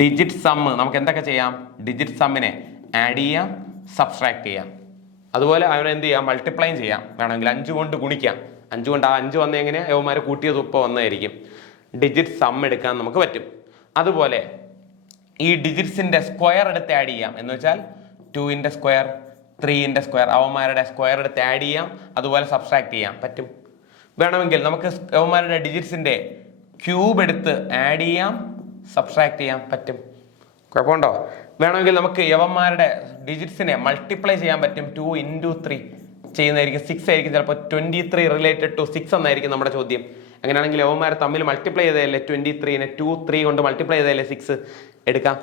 ഡിജിറ്റ് സമ്മ് നമുക്ക് എന്തൊക്കെ ചെയ്യാം? ഡിജിറ്റ് സമ്മിനെ ആഡ് ചെയ്യാം, സബ്സ്ട്രാക്ട് ചെയ്യാം. അതുപോലെ അവനെ എന്ത് ചെയ്യാം? മൾട്ടിപ്ലൈ ചെയ്യാം. വേണമെങ്കിൽ 5 കൊണ്ട് ഗുണിക്കാം. 5 കൊണ്ട് 5 വന്ന എങ്ങനെ യവന്മാർ കൂട്ടിയത് ഇപ്പോൾ വന്നതായിരിക്കും. ഡിജിറ്റ് സം എടുക്കാൻ നമുക്ക് പറ്റും. അതുപോലെ ഈ ഡിജിറ്റ്സിന്റെ സ്ക്വയർ എടുത്ത് ആഡ് ചെയ്യാം. എന്ന് വെച്ചാൽ 2ന്റെ സ്ക്വയർ, 3ന്റെ സ്ക്വയർ, അവന്മാരുടെ സ്ക്വയർ എടുത്ത് ആഡ് ചെയ്യാം. അതുപോലെ സബ്സ്ട്രാക്ട് ചെയ്യാം പറ്റും. വേണമെങ്കിൽ നമുക്ക് അവന്മാരുടെ ഡിജിറ്റ്സിന്റെ ക്യൂബ് എടുത്ത് ആഡ് ചെയ്യാം, സബ്സ്ട്രാക്ട് ചെയ്യാൻ പറ്റും. കുഴപ്പമുണ്ടോ? വേണമെങ്കിൽ നമുക്ക് യവന്മാരുടെ ഡിജിറ്റ്സിനെ മൾട്ടിപ്ലൈ ചെയ്യാൻ പറ്റും. 2 into 3 ചെയ്യുന്നതായിരിക്കും. 6 ആയിരിക്കും ചിലപ്പോൾ. 23 റിലേറ്റഡ് ടു 6 എന്നായിരിക്കും നമ്മുടെ ചോദ്യം. അങ്ങനെയാണെങ്കിൽ യവന്മാരെ തമ്മിൽ മൾട്ടിപ്ലൈ ചെയ്തതല്ലേ 23നെ 2 കൊണ്ട് മൾട്ടിപ്ലൈ ചെയ്തതല്ലേ 6 എടുക്കാം.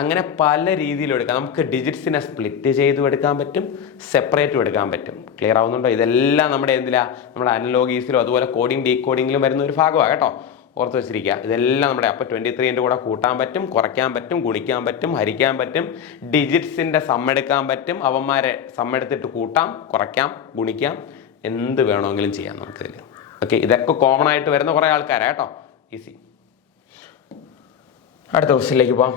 അങ്ങനെ പല രീതിയിലും എടുക്കാം. നമുക്ക് ഡിജിറ്റ്സിനെ സ്പ്ലിറ്റ് ചെയ്തും എടുക്കാൻ പറ്റും, സെപ്പറേറ്റും എടുക്കാൻ പറ്റും. ക്ലിയർ ആവുന്നുണ്ടോ? ഇതെല്ലാം നമ്മുടെ നമ്മുടെ അനലോഗീസിലും അതുപോലെ കോഡിംഗ് ഡീകോഡിങ്ങിലും വരുന്ന ഒരു ഭാഗമാണ് കേട്ടോ. ഓർത്ത് വെച്ചിരിക്കുക. ഇതെല്ലാം നമ്മുടെ അപ്പോൾ 23ൻ്റെ കൂടെ കൂട്ടാൻ പറ്റും, കുറയ്ക്കാൻ പറ്റും, ഗുണിക്കാൻ പറ്റും, ഹരിക്കാൻ പറ്റും, ഡിജിറ്റ്സിൻ്റെ സമ്മെടുക്കാൻ പറ്റും, അവന്മാരെ സമ്മെടുത്തിട്ട് കൂട്ടാം, കുറയ്ക്കാം, ഗുണിക്കാം, എന്ത് വേണമെങ്കിലും ചെയ്യാം നമുക്കിതിൽ. ഓക്കെ, ഇതൊക്കെ കോമൺ ആയിട്ട് വരുന്ന കുറേ ആൾക്കാരാണ് കേട്ടോ. ഈസി. അടുത്ത ക്വസ്റ്റ്യനിലേക്ക് പോവാം.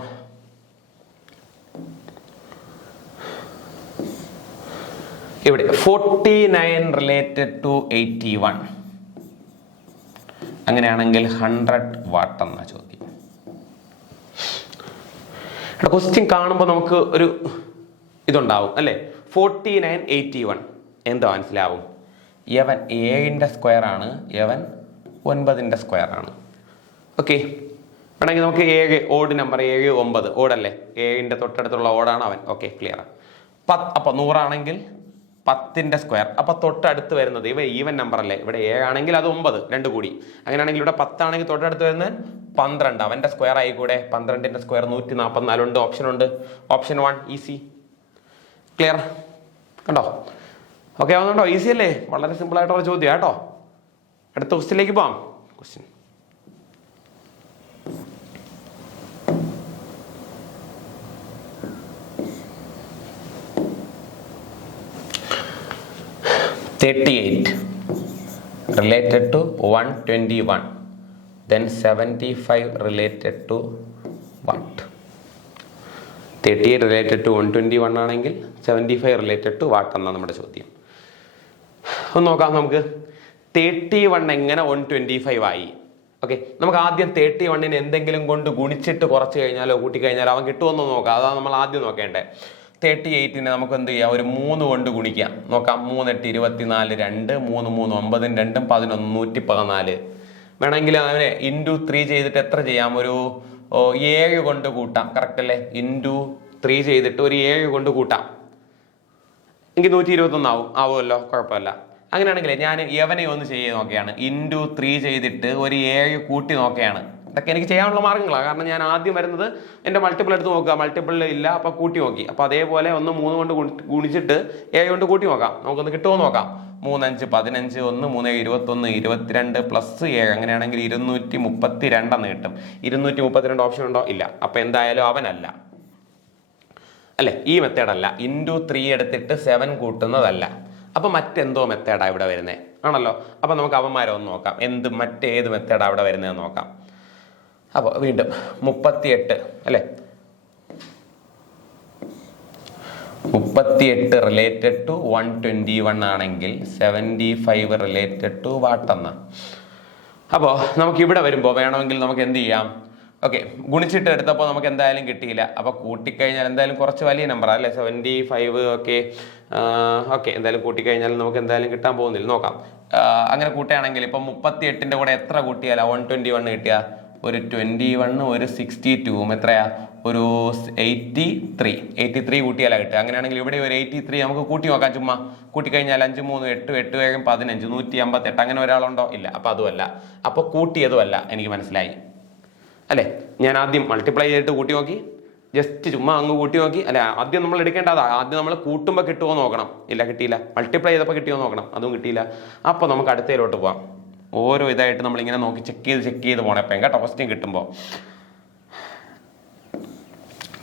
ഇവിടെ 49 റിലേറ്റഡ് ടു 81. അങ്ങനെയാണെങ്കിൽ 100 വാട്ട് എന്ന ചോദ്യം. ക്വസ്റ്റ്യൻ കാണുമ്പോൾ നമുക്ക് ഒരു ഇതുണ്ടാവും അല്ലേ? 49, 81 എന്താ മനസ്സിലാവും? യവൻ 7ന്റെ സ്ക്വയർ ആണ്, യവൻ 9ന്റെ സ്ക്വയർ ആണ്. ഓക്കെ, വേണമെങ്കിൽ നമുക്ക് 7 ഓഡ് നമ്പർ, 7, 9 ഓടല്ലേ? 7ന്റെ തൊട്ടടുത്തുള്ള ഓടാണ് അവൻ. Okay, clear. 10 അപ്പോൾ 100 ആണെങ്കിൽ 10ന്റെ സ്ക്വയർ. അപ്പോൾ തൊട്ടടുത്ത് വരുന്നത് ഇവ ഈവൻ നമ്പർ അല്ലേ? ഇവിടെ 7 ആണെങ്കിൽ അത് 9, 2 കൂടി. അങ്ങനെയാണെങ്കിൽ ഇവിടെ 10 ആണെങ്കിൽ തൊട്ടടുത്ത് വരുന്നത് 12. അവൻ്റെ സ്ക്വയർ ആയിക്കൂടെ? 12ന്റെ സ്ക്വയർ 144 ഉണ്ട്. ഓപ്ഷൻ ഉണ്ട്. Option 1 easy. ക്ലിയർ? കണ്ടോ? ഓക്കെ ആവുന്നുണ്ടോ? ഈസി അല്ലേ? വളരെ സിമ്പിൾ ആയിട്ടുള്ള ചോദ്യം കേട്ടോ. അടുത്ത ക്വസ്റ്റ്യനിലേക്ക് പോവാം. Question $38 related to 121, then 75 related to what? 38 related to 121 ആണെങ്കിൽ 75 related to what എന്നാണ് നമ്മുടെ ചോദ്യം. ഒന്ന് നോക്കാം നമുക്ക്. 31 എങ്ങനെ 125 ആയി? ഓക്കെ, നമുക്ക് ആദ്യം 31നെ എന്തെങ്കിലും കൊണ്ട് ഗുണിച്ചിട്ട് കുറച്ച് കഴിഞ്ഞാലോ കൂട്ടിക്കഴിഞ്ഞാലോ അവൻ കിട്ടുമെന്ന് നോക്കാം. അതാണ് നമ്മൾ ആദ്യം നോക്കേണ്ടത്. 38നെ നമുക്ക് എന്ത് ചെയ്യാം? ഒരു 3 കൊണ്ട് ഗുണിക്കാം. നോക്കാം. 3 8 24, 2 3 3 9 2 11 114. വേണമെങ്കിൽ അവനെ ഇൻറ്റു 3 ചെയ്തിട്ട് എത്ര ചെയ്യാം? ഒരു 7 കൊണ്ട് കൂട്ടാം. കറക്റ്റ് അല്ലേ? ഇൻറ്റു 3 ചെയ്തിട്ട് ഒരു 7 കൊണ്ട് കൂട്ടാം. എനിക്ക് 121 ആവുമല്ലോ, കുഴപ്പമില്ല. അങ്ങനെയാണെങ്കിൽ ഞാൻ യവനെ ഒന്ന് ചെയ്ത് നോക്കുകയാണ്. ഇൻറ്റു 3 ചെയ്തിട്ട് ഒരു 7 കൂട്ടി നോക്കുകയാണ്. ഇതൊക്കെ എനിക്ക് ചെയ്യാനുള്ള മാർഗ്ഗങ്ങളാണ്. കാരണം ഞാൻ ആദ്യം വരുന്നത് എൻ്റെ മൾട്ടിപ്പിൾ എടുത്ത് നോക്കുക. മൾട്ടിപ്പിൾ ഇല്ല, അപ്പോൾ കൂട്ടി നോക്കി. അപ്പോൾ അതേപോലെ ഒന്ന് 3 കൊണ്ട് ഗുണിച്ചിട്ട് 7 കൊണ്ട് കൂട്ടി നോക്കാം. നമുക്കൊന്ന് കിട്ടുമോ നോക്കാം. 3 5 15, 1 3 21 22 പ്ലസ് 7. അങ്ങനെയാണെങ്കിൽ 232 എന്ന് കിട്ടും. 232 ഓപ്ഷൻ ഉണ്ടോ? ഇല്ല. അപ്പോൾ എന്തായാലും അവനല്ല അല്ലേ? ഈ മെത്തേഡല്ല. ഇൻറ്റു 3 എടുത്തിട്ട് 7 കൂട്ടുന്നതല്ല. അപ്പോൾ മറ്റെന്തോ മെത്തേഡാണ് ഇവിടെ വരുന്നത് ആണല്ലോ. അപ്പോൾ നമുക്ക് അവന്മാരെ ഒന്ന് നോക്കാം. മറ്റേത് മെത്തേഡാണ് അവിടെ വരുന്നതെന്ന് നോക്കാം. അപ്പോൾ വീണ്ടും 38 അല്ലേ? 38 റിലേറ്റഡ് ടു 121 ആണെങ്കിൽ 75 റിലേറ്റഡ് ടു വാട്ട് എന്ന. അപ്പോൾ നമുക്ക് ഇവിടെ വരുമ്പോൾ വേണമെങ്കിൽ നമുക്ക് എന്ത് ചെയ്യാം? ഓക്കെ, ഗുണിച്ചിട്ട് എടുത്തപ്പോൾ നമുക്ക് എന്തായാലും കിട്ടിയില്ല. അപ്പോൾ കൂട്ടിക്കഴിഞ്ഞാൽ എന്തായാലും കുറച്ച് വലിയ നമ്പറാണ് അല്ലേ? 75. ഓക്കെ ഓക്കെ, എന്തായാലും കൂട്ടിക്കഴിഞ്ഞാൽ നമുക്ക് എന്തായാലും കിട്ടാൻ പോകുന്നില്ല. നോക്കാം. അങ്ങനെ കൂട്ടുകയാണെങ്കിൽ ഇപ്പം 38ൻ്റെ കൂടെ എത്ര കൂട്ടിയാൽ 121 കിട്ടിയാൽ ഒരു 21 ഒരു 62 എത്രയാ? ഒരു 83 കൂട്ടിയാലാണ് കിട്ടുക. അങ്ങനെയാണെങ്കിൽ ഇവിടെ ഒരു 83 നമുക്ക് കൂട്ടി നോക്കാം. ചുമ്മാ കൂട്ടിക്കഴിഞ്ഞാൽ 5 3 8 8 7 15 158. അങ്ങനെ ഒരാളുണ്ടോ? ഇല്ല. അപ്പോൾ അതുമല്ല. അപ്പോൾ കൂട്ടിയതുമല്ല. എനിക്ക് മനസ്സിലായി അല്ലേ? ഞാൻ ആദ്യം മൾട്ടിപ്ലൈ ചെയ്തിട്ട് കൂട്ടി നോക്കി. ജസ്റ്റ് ചുമ്മാ അങ്ങ് കൂട്ടി നോക്കി. അല്ല, ആദ്യം നമ്മൾ എടുക്കേണ്ടതാ. ആദ്യം നമ്മൾ കൂട്ടുമ്പോൾ കിട്ടുമോ നോക്കണം. ഇല്ല, കിട്ടിയില്ല. മൾട്ടിപ്ലൈ ചെയ്തപ്പോൾ കിട്ടിയോ നോക്കണം. അതും കിട്ടിയില്ല. അപ്പോൾ നമുക്ക് അടുത്തതിലോട്ട് പോവാം. ഓരോ ഇതായിട്ട് നമ്മളിങ്ങനെ നോക്കി ചെക്ക് ചെയ്ത് പോകണം എപ്പം കേട്ടോ. ക്വസ്റ്റ്യൻ കിട്ടുമ്പോൾ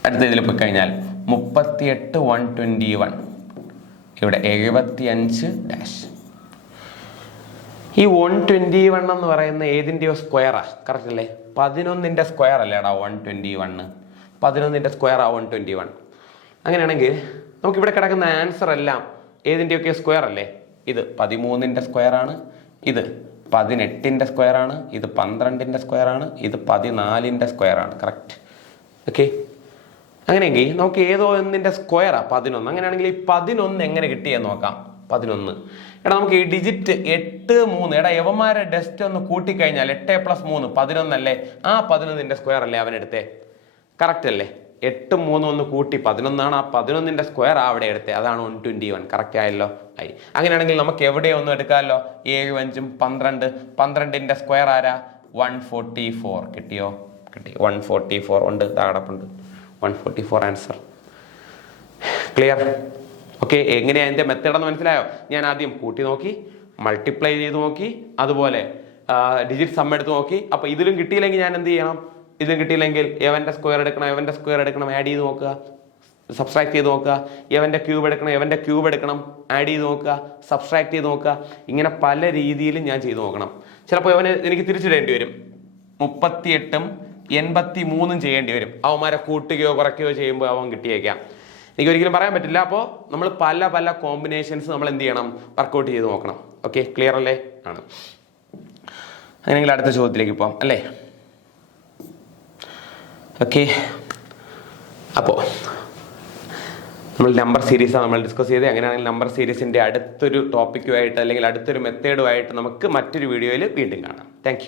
അടുത്ത ഇതിൽ പോയി കഴിഞ്ഞാൽ 38 121 ഇവിടെ 75 ഡാഷ് ഈ 121 എന്ന് പറയുന്ന ഏതിൻ്റെയോ സ്ക്വയറാ, കറക്റ്റ് അല്ലേ? 11ന്റെ സ്ക്വയർ അല്ലേടാ 121. 11ന്റെ സ്ക്വയർ ആ 121. അങ്ങനെയാണെങ്കിൽ നമുക്കിവിടെ കിടക്കുന്ന ആൻസർ എല്ലാം ഏതിൻ്റെയൊക്കെ സ്ക്വയർ അല്ലേ? ഇത് 13ന്റെ സ്ക്വയർ ആണ്, ഇത് 18ന്റെ സ്ക്വയർ ആണ്, ഇത് 12ന്റെ സ്ക്വയർ ആണ്, ഇത് 14ന്റെ സ്ക്വയർ ആണ്. കറക്റ്റ്. ഓക്കെ, അങ്ങനെയെങ്കിൽ നമുക്ക് ഏതോ ഒന്നിൻ്റെ സ്ക്വയറാ 11. അങ്ങനെയാണെങ്കിൽ ഈ 11 എങ്ങനെ കിട്ടിയെന്ന് നോക്കാം. 11 എടാ നമുക്ക് ഈ ഡിജിറ്റ് 8, 3 എടാ യവന്മാരെ ഡസ്റ്റ് ഒന്ന് കൂട്ടിക്കഴിഞ്ഞാൽ 8 + 3 11 അല്ലേ? ആ 11ന്റെ സ്ക്വയർ അല്ലേ അവനെടുത്തേ? കറക്റ്റ് അല്ലേ? 8, 3 ഒന്ന് കൂട്ടി 11 ആ 11ന്റെ സ്ക്വയർ അവിടെ എടുത്തേ. അതാണ് 121. കറക്റ്റ് ആയല്ലോ? ആയി. അങ്ങനെയാണെങ്കിൽ നമുക്ക് എവിടെയൊന്നും എടുക്കാമല്ലോ. 7, 5, 12. 12ന്റെ സ്ക്വയർ ആരാ? 144. കിട്ടിയോ? കിട്ടി. 144 ഉണ്ട്, കിടപ്പുണ്ട്. 144 ആൻസർ. ക്ലിയർ? ഓക്കെ, എങ്ങനെയാ എൻ്റെ മെത്തേഡെന്ന് മനസ്സിലായോ? ഞാൻ ആദ്യം കൂട്ടി നോക്കി, മൾട്ടിപ്ലൈ ചെയ്ത് നോക്കി, അതുപോലെ ഡിജിറ്റ് സം എടുത്ത് നോക്കി. അപ്പോൾ ഇതിലും കിട്ടിയില്ലെങ്കിൽ ഞാൻ എന്ത് ചെയ്യണം? ഇതിലും കിട്ടിയില്ലെങ്കിൽ എവൻ്റെ സ്ക്വയർ എടുക്കണം, ആഡ് ചെയ്ത് നോക്കുക, സബ്സ്ട്രാക്ട് ചെയ്ത് നോക്കുക. എവൻ്റെ ക്യൂബ് എടുക്കണം, ആഡ് ചെയ്ത് നോക്കുക, സബ്സ്ട്രാക്ട് ചെയ്ത് നോക്കുക. ഇങ്ങനെ പല രീതിയിലും ഞാൻ ചെയ്ത് നോക്കണം. ചിലപ്പോൾ എനിക്ക് തിരിച്ചിടേണ്ടി വരും. 38ഉം 83ഉം ചെയ്യേണ്ടി വരും. അവന്മാരെ കൂട്ടുകയോ കുറയ്ക്കുകയോ ചെയ്യുമ്പോൾ അവൻ കിട്ടിയേക്കാം. എനിക്ക് ഒരിക്കലും പറയാൻ പറ്റില്ല. അപ്പോൾ നമ്മൾ പല പല കോമ്പിനേഷൻസ് നമ്മൾ എന്ത് ചെയ്യണം? വർക്കൗട്ട് ചെയ്ത് നോക്കണം. ഓക്കെ, ക്ലിയർ അല്ലേ? ആണ്. അങ്ങനെയെങ്കിൽ അടുത്ത ചോദ്യത്തിലേക്ക് പോകാം അല്ലേ? ഓക്കെ, അപ്പോൾ നമ്മൾ നമ്പർ സീരീസാണ് നമ്മൾ ഡിസ്കസ് ചെയ്തത്. അങ്ങനെയാണെങ്കിൽ നമ്പർ സീരീസിൻ്റെ അടുത്തൊരു ടോപ്പിക്കുമായിട്ട് അല്ലെങ്കിൽ അടുത്തൊരു മെത്തേഡുമായിട്ട് നമുക്ക് മറ്റൊരു വീഡിയോയിൽ വീണ്ടും കാണാം. താങ്ക്